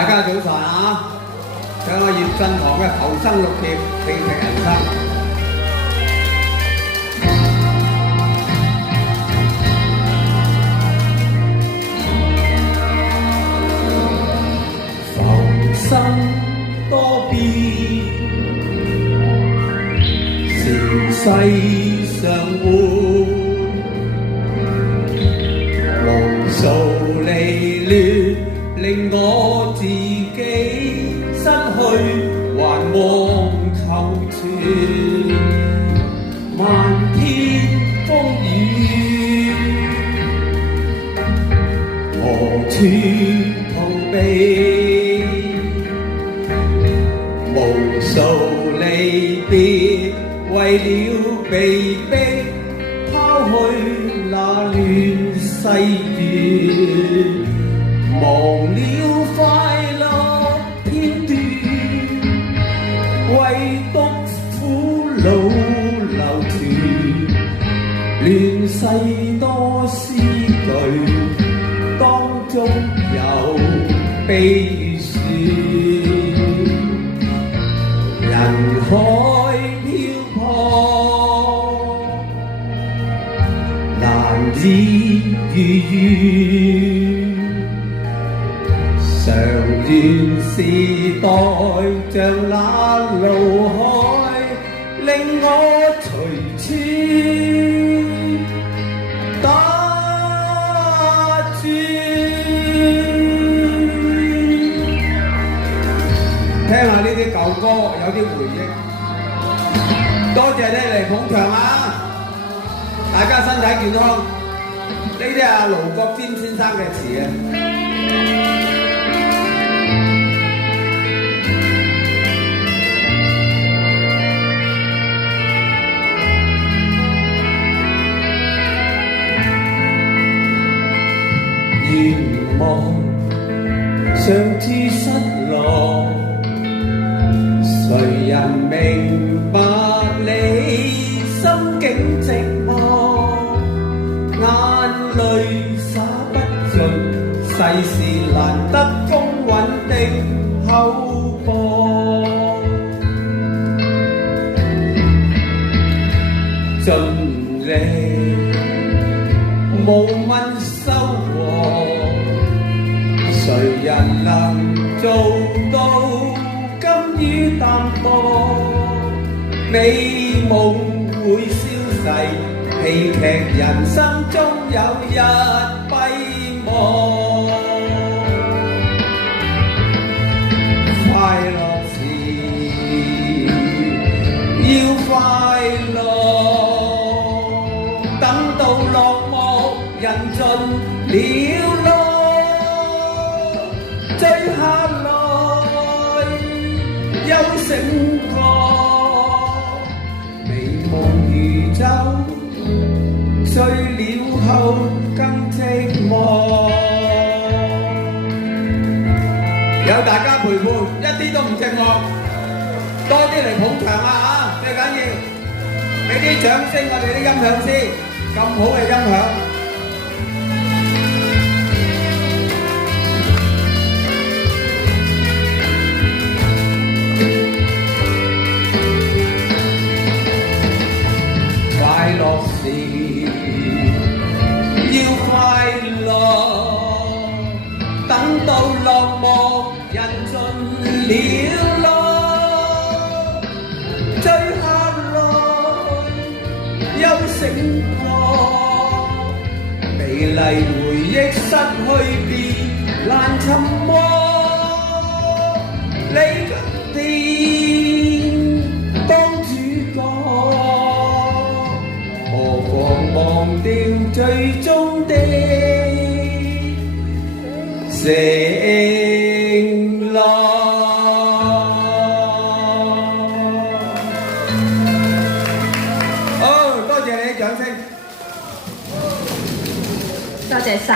大家早晨啊！唱下葉振棠嘅《浮生六劫》，戲劇人生。浮生多變，時世常換，無數離亂令我自己失去還望求全，漫天風雨何處逃避，無數離別為了被逼拋去那亂世緣，忘了快樂片段，唯獨苦惱流傳，亂世多詩句，當中有悲酸，人海漂泊，難以如願，常願時代像那怒海，令我隨處打轉。聽下呢啲舊歌，有啲回憶。多謝你嚟捧場啊！大家身體健康。呢啲係盧國沾先生嘅詞啊！願望上次失落，誰人明白你心境寂寞，眼淚灑不盡，世事難得公允的厚薄，盡力無問收穫，誰人能做到甘於淡薄？美夢會消逝，戲劇人生終有日閉幕。快樂時要快樂，等到落幕人盡了路，追下來又醒覺，美夢如酒，醉了後更寂寞。有大家陪伴，一啲都唔寂寞，多啲嚟捧場啊！最緊要俾啲掌聲，我哋啲音響師，咁好嘅音響。快樂時要快樂，等到落幕人盡了路，追下來又醒覺，美麗回憶失去便難尋獲，你定當主角，何妨忘掉最終的承諾。好，多謝你啲掌聲。多謝晒。